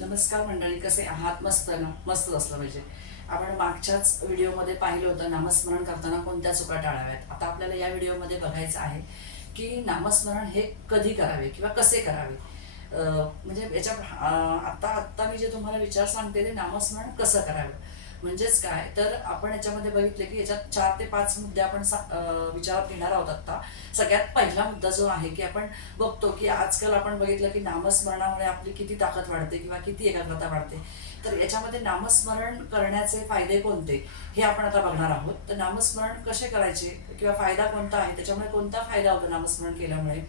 नमस्कार मंडळी, कसे आहात? मस्त ना? मस्त असलं पाहिजे. आपण मागच्याच व्हिडिओमध्ये पाहिलं होतं नामस्मरण करताना कोणत्या चुका टाळाव्यात. आता आपल्याला या व्हिडिओमध्ये बघायचं आहे की नामस्मरण हे कधी करावे किंवा कसे करावे. म्हणजे याच्या आत्ता आत्ता मी जे तुम्हाला विचार सांगते ते नामस्मरण कसं करावं. म्हणजेच काय तर आपण याच्यामध्ये बघितले की याच्यात 4 ते 5 मुद्दे आपण विचारात घेणार आहोत. आत्ता सगळ्यात पहिला मुद्दा जो आहे की आपण बघतो की आजकाल आपण बघितलं की नामस्मरणामुळे आपली किती ताकद वाढते किंवा किती एकाग्रता वाढते. तर याच्यामध्ये नामस्मरण करण्याचे फायदे कोणते हे आपण आता बघणार आहोत. तर नामस्मरण कसे करायचे किंवा फायदा कोणता आहे, त्याच्यामुळे कोणता फायदा होतो नामस्मरण केल्यामुळे.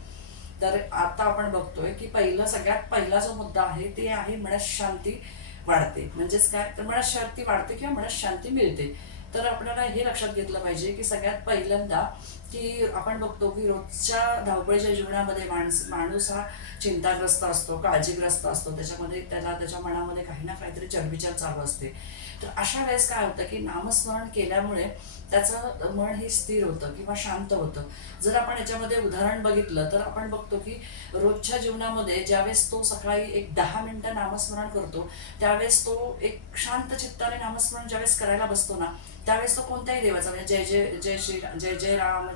तर आता आपण बघतोय की सगळ्यात पहिला जो मुद्दा आहे ते आहे मनःशांती वाढते. म्हणजेच काय तर मनःशांती वाढते किंवा मनःशांती मिळते. तर आपल्याला हे लक्षात घेतलं पाहिजे की सगळ्यात पहिल्यांदा की आपण बघतो की रोजच्या धावपळीच्या जीवनामध्ये माणूस हा चिंताग्रस्त असतो, काळजीग्रस्त असतो. त्याच्यामध्ये त्याच्या मनामध्ये काही ना काहीतरी चलबिचल चालू असते. तर अशा वेळेस काय होतं की नामस्मरण केल्यामुळे त्याचं मन हे स्थिर होतं किंवा शांत होतं. जर आपण याच्यामध्ये उदाहरण बघितलं तर आपण बघतो की रोजच्या जीवनामध्ये ज्यावेळेस तो सकाळी एक 10 मिनिटं नामस्मरण करतो, त्यावेळेस तो एक शांत चित्ताने नामस्मरण ज्यावेळेस करायला बसतो ना, त्यावेळेस तो कोणत्याही देवाचा म्हणजे जय जय जय श्री जय जय राम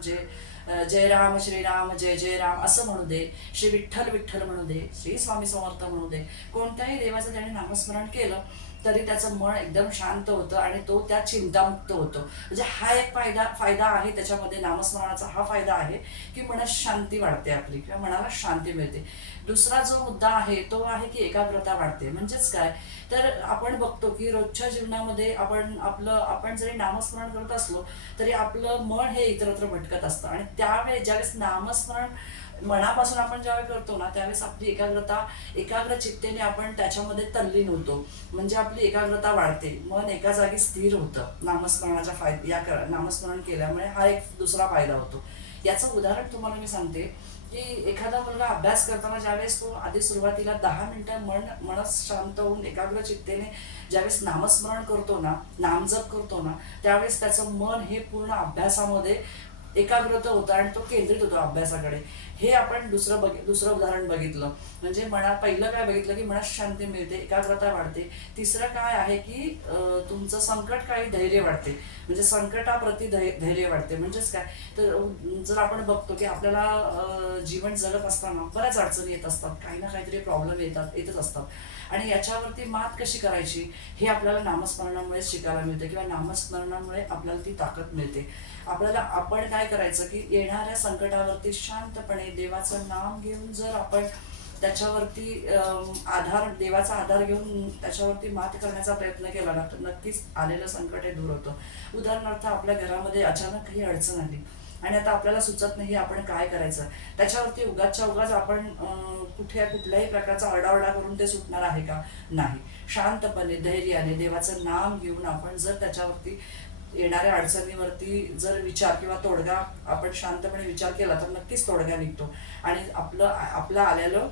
जय राम श्रीराम जय जय राम असं म्हणू दे, श्री विठ्ठल विठ्ठल म्हणू दे, श्री स्वामी समर्थ म्हणू दे, कोणत्याही देवाचं त्याने नामस्मरण केलं तरी त्याचं मन एकदम शांत होतं आणि तो त्या चिंतामुक्त होतो. म्हणजे हा एक फायदा आहे त्याच्यामध्ये. नामस्मरणाचा हा फायदा आहे की मनःशांती वाढते आपली किंवा मनाला शांती मिळते. दुसरा जो मुद्दा आहे तो आहे की एकाग्रता वाढते. म्हणजेच काय तर आपण बघतो की रोजच्या जीवनामध्ये आपण जरी नामस्मरण करत असलो तरी आपलं मन हे इतरत्र भटकत असतं. आणि ज्यावेळेस नामस्मरण मनापासून आपण ज्यावेळेस करतो ना, त्यावेळेस आपली एकाग्र चित्तेने आपण त्याच्यामध्ये तल्लीन होतो. म्हणजे आपली एकाग्रता वाढते, मन एका जागी स्थिर होतं. नामस्मरण केल्यामुळे हा एक दुसरा फायदा होतो. याचं उदाहरण तुम्हाला मी सांगते की एखादा मुलगा अभ्यास करताना ज्यावेळेस तो आधी सुरुवातीला 10 मिनिटं मन शांत होऊन एकाग्र चित्तेने ज्यावेळेस नामस्मरण करतो ना, नामजप करतो ना, त्यावेळेस त्याचं मन हे पूर्ण अभ्यासामध्ये एकाग्रता होतं आणि तो केंद्रित होतो अभ्यासाकडे. हे आपण दुसरं उदाहरण बघितलं. म्हणजे पहिलं काय बघितलं की मनात शांती मिळते, एकाग्रता वाढते. तिसरं काय आहे की तुमचं संकटकाळी धैर्य वाढते. म्हणजे संकटाप्रती धैर्य वाढते. म्हणजेच काय तर जर आपण बघतो की आपल्याला जीवन जगत असताना बऱ्याच अडचणी येत असतात, काही ना काहीतरी प्रॉब्लेम येतच असतात. आणि याच्यावरती मात कशी करायची हे आपल्याला नामस्मरणामुळे शिकायला मिळते किंवा नामस्मरणामुळे आपल्याला ती ताकद मिळते. आपण काय करायचं की येणाऱ्या संकटावरती शांतपणे देवाचं नाम घेऊन जर आपण त्याच्यावरती देवाचा आधार घेऊन त्याच्यावरती मात करण्याचा प्रयत्न केला ना, तर नक्कीच आलेलं संकट हे दूर होतं. उदाहरणार्थ आपल्या घरामध्ये अचानक काही अडचण आली आणि आता आपल्याला सुचत नाही आपण काय करायचं. त्याच्यावरती उगाच आपण कुठल्याही प्रकारचा आरडाओरडा करून ते सुटणार आहे का? नाही. शांतपणे धैर्याने देवाचं नाम घेऊन आपण जर त्याच्यावरती येणाऱ्या अडचणीवरती जर विचार किंवा तोडगा आपण शांतपणे विचार केला तर नक्कीच तोडगा निघतो. आणि आपलं आलेलं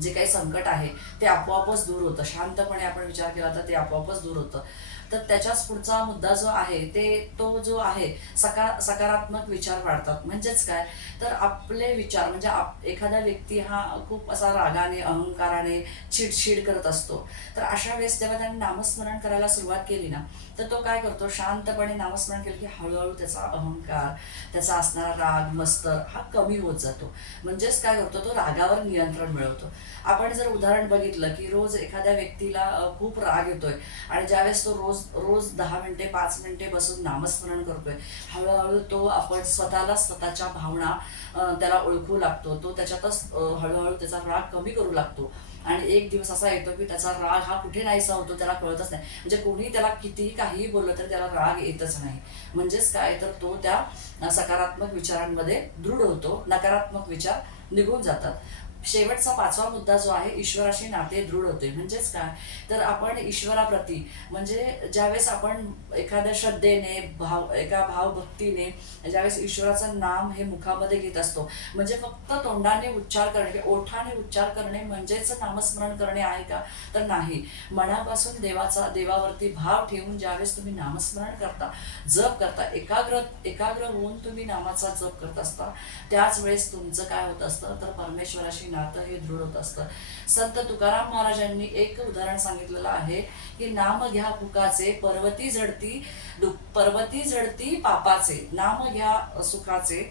जे काही संकट आहे ते आपोआपच दूर होतं. शांतपणे आपण विचार केला तर ते आपोआपच दूर होतं. तर त्याच्याच पुढचा मुद्दा जो आहे तो जो आहे सकारात्मक विचार वाढतात. म्हणजेच काय तर आपले विचार म्हणजे एखादा व्यक्ती हा खूप असा रागाने अहंकाराने चिडचिड करत असतो. तर अशा वेळेस जेव्हा त्याने नामस्मरण करायला सुरुवात केली ना, तर तो काय करतो, शांतपणे नामस्मरण केलं की हळूहळू त्याचा अहंकार, त्याचा असणारा राग मस्तर हा कमी होत जातो. म्हणजेच काय करतो, तो रागावर नियंत्रण मिळवतो. आपण जर उदाहरण बघितलं की रोज एखाद्या व्यक्तीला खूप राग येतोय आणि ज्यावेळेस तो रोज 10 मिनिटे 5 मिनिटे बसून नामस्मरण करतोय, हळूहळू तो आपण स्वतःच्या भावना त्याला ओळखू लागतो. तो त्याच्यातच हळूहळू त्याचा राग कमी करू लागतो. आणि एक दिवस असा येतो की त्याचा राग हा कुठे नाहीसा होतो, त्याला कळतच नाही. म्हणजे कोणी त्याला कितीही काहीही बोललं तर त्याला राग येतच नाही. म्हणजेच काय तर तो त्या सकारात्मक विचारांमध्ये दृढ होतो, नकारात्मक विचार निघून जातात. शेवटचा 5वा मुद्दा जो आहे, ईश्वराशी नाते दृढ होते. म्हणजेच काय तर आपण ईश्वराप्रती म्हणजे ज्यावेळेस आपण एखाद्या श्रद्धेने एका भावभक्तीने ज्यावेळेस ईश्वराचं नाम हे मुखामध्ये घेत असतो, म्हणजे फक्त तोंडाने उच्चार करणे, ओठाने उच्चार करणे म्हणजेच नामस्मरण करणे आहे का? तर नाही. मनापासून देवावरती भाव ठेवून ज्यावेळेस तुम्ही नामस्मरण करता, जप करता, एकाग्र होऊन तुम्ही नामाचा जप करत असता, त्याच वेळेस तुमचं काय होत असतं तर परमेश्वराशी नातं हे दृढ होत असतं. संत तुकाराम महाराजांनी एक उदाहरण सांगितलेलं आहे की नाम घ्या फुकाचे पर्वती झडती पापाचे, नाम घ्या सुखाचे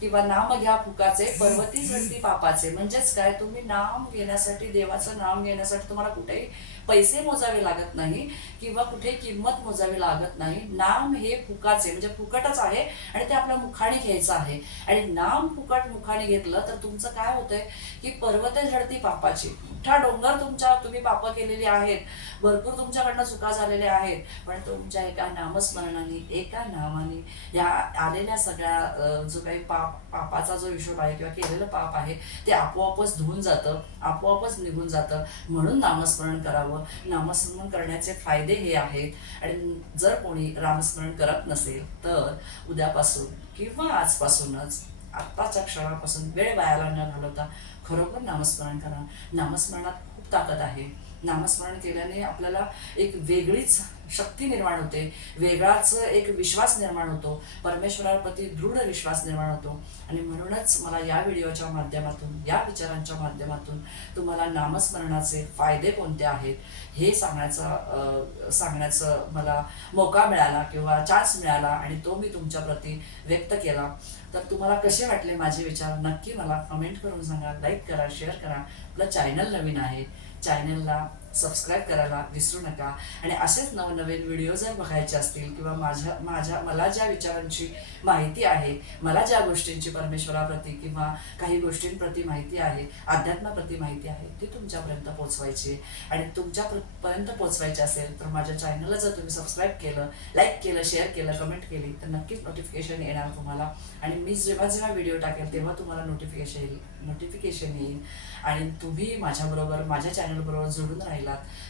किंवा नाम घ्या फुकाचे पर्वती झडती पापाचे. म्हणजेच काय, तुम्ही नाम घेण्यासाठी, देवाचं नाम घेण्यासाठी तुम्हाला कुठेही पैसे मोजावे लागत नाही किंवा कुठे किंमत मोजावी लागत नाही. नाम हे फुकाचे म्हणजे फुकटच आहे आणि ते आपल्या मुखाने घ्यायचं आहे. आणि नाम फुकट मुखाने घेतलं तर तुमचं काय होतंय की पर्वत झडती पापाची, मोठा डोंगर तुम्ही पाप केलेली आहेत, भरपूर तुमच्याकडनं चुका झालेल्या आहेत, पण तुमच्या एका नामस्मरणाने, एका नामाने या आलेल्या सगळ्या जो काही पापाचा जो हिशोब आहे किंवा केलेलं पाप आहे ते आपोआपच धुवून जातं, आपोआपच निघून जातं. म्हणून नामस्मरण करावं. नामस्मरण करण्याचे फायदे हे आहेत. आणि जर कोणी रामस्मरण करत नसेल तर उद्यापासून किंवा आजपासूनच, आत्ताच्या क्षणापासून वेळ वायाला न घालवता खरोखर नामस्मरण करा. नामस्मरणात खूप ताकद आहे. नामस्मरण केल्याने आपल्याला एक वेगळीच शक्ती निर्माण होते, वेगळाच एक विश्वास निर्माण होतो, परमेश्वराप्रती दृढ विश्वास निर्माण होतो. आणि म्हणूनच मला या व्हिडिओच्या माध्यमातून, या विचारांच्या माध्यमातून तुम्हाला नामस्मरणाचे फायदे कोणते आहेत हे सांगण्याचं मला मौका मिळाला किंवा चान्स मिळाला आणि तो मी तुमच्याप्रती व्यक्त केला. तर तुम्हाला कसे वाटले माझे विचार नक्की मला कमेंट करून सांगा. लाईक करा, शेअर करा. आपलं चॅनल नवीन आहे, चॅनलला सबस्क्राईब करायला विसरू नका. आणि असेच नवनवीन व्हिडिओ जर बघायचे असतील किंवा मला ज्या विचारांची माहिती आहे, मला ज्या गोष्टींची परमेश्वराप्रती किंवा काही गोष्टींप्रती माहिती आहे, अध्यात्माप्रती माहिती आहे, ती तुमच्यापर्यंत पोहोचवायची. आणि तुमच्यापर्यंत पोहोचवायची असेल तर माझ्या चॅनलला जर तुम्ही सबस्क्राईब केलं, लाईक केलं, शेअर केलं, कमेंट केली तर नक्कीच नोटिफिकेशन येणार तुम्हाला. आणि मी जेव्हा व्हिडिओ टाकेल तेव्हा तुम्हाला नोटिफिकेशन येईल. आणि तुम्ही माझ्याबरोबर, माझ्या चॅनलबरोबर जोडून राहिलात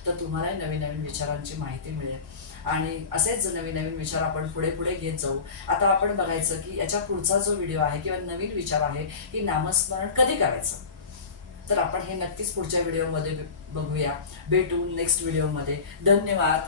तर तुम्हाला नवीन नवीन विचारांची माहिती मिळेल. आणि असेच नवीन नवीन विचार आपण पुढे पुढे घेत जाऊ. आता आपण बघायचं की याच्या पुढचा जो व्हिडिओ आहे किंवा नवीन विचार आहे की नामस्मरण कधी करायचं, तर आपण हे नक्कीच पुढच्या व्हिडिओमध्ये बघूया. भेटू नेक्स्ट व्हिडिओमध्ये. धन्यवाद.